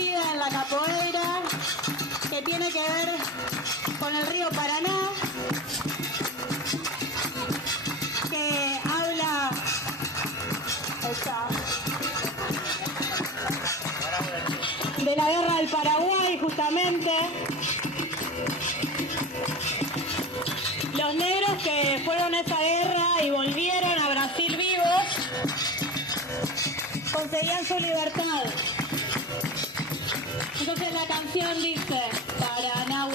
conocida en la capoeira, que tiene que ver con el río Paraná, que habla de la guerra del Paraguay, justamente. Los negros que fueron a esa guerra y volvieron a Brasil vivos, conseguían su libertad. Entonces la canción dice: Paraná,